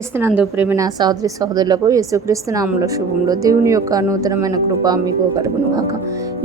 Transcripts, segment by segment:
క్రీస్తునందు ప్రేమిన సహోదరి సహోదరులకు యేసుక్రీస్తు నామములో శుభములు. దేవుని యొక్క నూతనమైన కృప మీకు కలుగును గాక.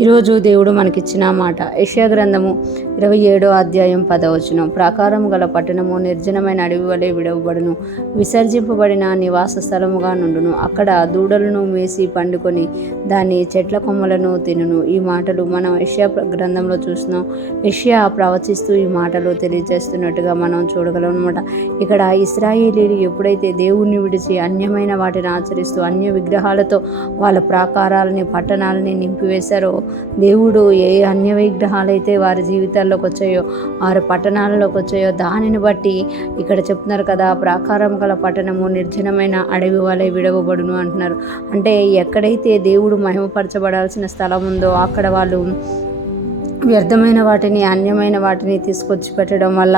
ఈరోజు దేవుడు మనకిచ్చిన మాట యెషయా గ్రంథము 27వ అధ్యాయం 10వ వచనం. ప్రాకారము గల పట్టణము నిర్జనమైన అడవి వలె విడవబడును, విసర్జింపబడిన నివాస స్థలముగా నుండును. అక్కడ దూడలను మేసి పండుకొని దాని చెట్ల కొమ్మలను తినును. ఈ మాటలు మనం యెషయా గ్రంథంలో చూస్తున్నాం. యెషయా ప్రవచిస్తూ ఈ మాటలు తెలియజేస్తున్నట్టుగా మనం చూడగలం అన్నమాట. ఇక్కడ ఇశ్రాయేలీయులు ఎప్పుడైతే దేవుణ్ణి విడిచి అన్యమైన వాటిని ఆచరిస్తూ అన్య విగ్రహాలతో వాళ్ళ ప్రాకారాలని పట్టణాలని నింపివేశారో, దేవుడు ఏ అన్య విగ్రహాలైతే వారి జీవితాల్లోకి వచ్చాయో, వారి పట్టణాలలోకి వచ్చాయో దానిని బట్టి ఇక్కడ చెప్తున్నారు కదా, ప్రాకారం గల పట్టణము నిర్జనమైన అడవి వలె విడవబడును అంటున్నారు. అంటే ఎక్కడైతే దేవుడు మహిమపరచబడాల్సిన స్థలం ఉందో అక్కడ వాళ్ళు వ్యర్థమైన వాటిని అన్యమైన వాటిని తీసుకొచ్చి పెట్టడం వల్ల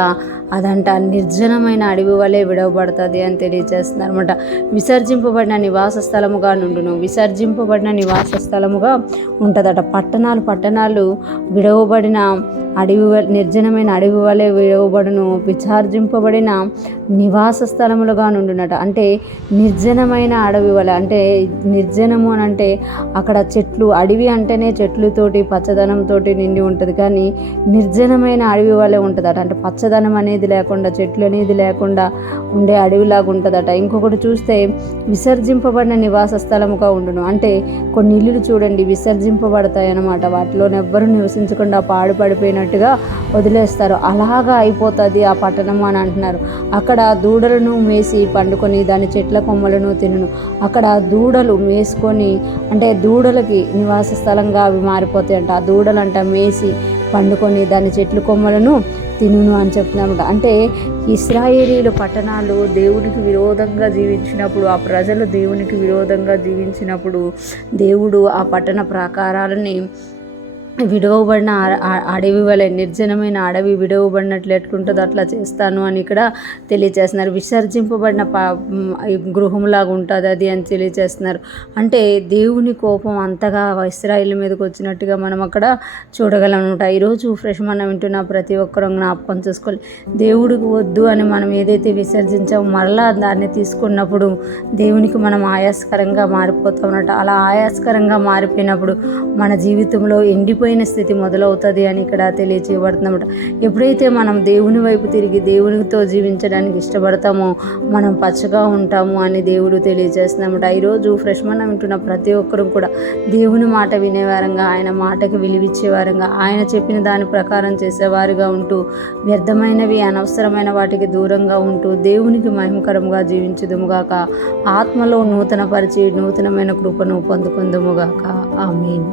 అదంట నిర్జనమైన అడవి వలె విడవబడుతుంది అని తెలియజేస్తున్నారు అనమాట. విసర్జింపబడిన నివాస స్థలముగా నుండును, విసర్జింపబడిన నివాస స్థలముగా ఉంటుందట. పట్టణాలు విడవబడిన అడవి నిర్జనమైన అడవి వలె విడవబడును, విసర్జింపబడిన నివాస స్థలములుగా నుండునట. అంటే నిర్జనమైన అడవి వలె, అంటే నిర్జనము అని అంటే అక్కడ చెట్లు, అడవి అంటేనే చెట్లతోటి పచ్చదనంతో నిండి ఉంటుంది, కానీ నిర్జనమైన అడవి వలె ఉంటుందట. అంటే పచ్చదనం అనేది లేకుండా, చెట్లు అనేది లేకుండా ఉండే అడవిలాగా ఉంటుందట. ఇంకొకటి చూస్తే విసర్జింపబడిన నివాస స్థలముగా ఉండును. అంటే కొన్ని ఇల్లులు చూడండి విసర్జింపబడతాయి అన్నమాట, వాటిలో ఎవ్వరూ నివసించకుండా పాడుపడిపోయినట్టుగా వదిలేస్తారు. అలాగా అయిపోతుంది ఆ పట్టణం అని అంటున్నారు. అక్కడ దూడలను మేసి పండుకొని దాని చెట్ల కొమ్మలను తినును. అక్కడ దూడలు మేసుకొని, అంటే దూడలకి నివాస స్థలంగా అవి మారిపోతాయి అంట. ఆ దూడలంట మేసి పండుకొని దాని చెట్ల కొమ్మలను తినును అని చెప్తున్నామాట. అంటే ఇశ్రాయేలీయుల పట్టణాలు దేవునికి విరోధంగా జీవించినప్పుడు, ఆ ప్రజలు దేవునికి విరోధంగా జీవించినప్పుడు దేవుడు ఆ పట్టణ ప్రాకారాలని విడవబడిన అడవి వలె, నిర్జనమైన అడవి విడవబడినట్లు ఎట్లుంటుందో అట్లా చేస్తాను అని ఇక్కడ తెలియజేస్తున్నారు. విసర్జింపబడిన గృహంలాగా ఉంటుంది అది అని తెలియజేస్తున్నారు. అంటే దేవుని కోపం అంతగా ఇశ్రాయేలు మీదకి వచ్చినట్టుగా మనం అక్కడ చూడగలం అనమాట. ఈరోజు ఫ్రెష్ మనం వింటున్న ప్రతి ఒక్కరూ జ్ఞాపకం చేసుకోవాలి. దేవుడికి వద్దు అని మనం ఏదైతే విసర్జించామో మరలా దాన్ని తీసుకున్నప్పుడు దేవునికి మనం ఆయాస్కరంగా మారిపోతాం అన్నట్టు. అలా ఆయాస్కరంగా మారిపోయినప్పుడు మన జీవితంలో ఎండిపోయిన స్థితి మొదలవుతుంది అని ఇక్కడ తెలియచేయబడుతుందన్నమాట. ఎప్పుడైతే మనం దేవుని వైపు తిరిగి దేవునితో జీవించడానికి ఇష్టపడతామో మనం పచ్చగా ఉంటాము అని దేవుడు తెలియజేస్తున్నమాట. ఈరోజు ఫ్రెష్ మనం వింటున్న ప్రతి ఒక్కరూ కూడా దేవుని మాట వినేవారంగా, ఆయన మాటకి విలువిచ్చేవారంగా, ఆయన చెప్పిన దాని ప్రకారం చేసేవారుగా ఉంటూ వ్యర్థమైనవి అనవసరమైన వాటికి దూరంగా ఉంటూ దేవునికి మహిమకరంగా జీవించుదుముగాక. ఆత్మలో నూతనపరిచి నూతనమైన కృపను పొందుకుందుముగాక. ఆమేన్.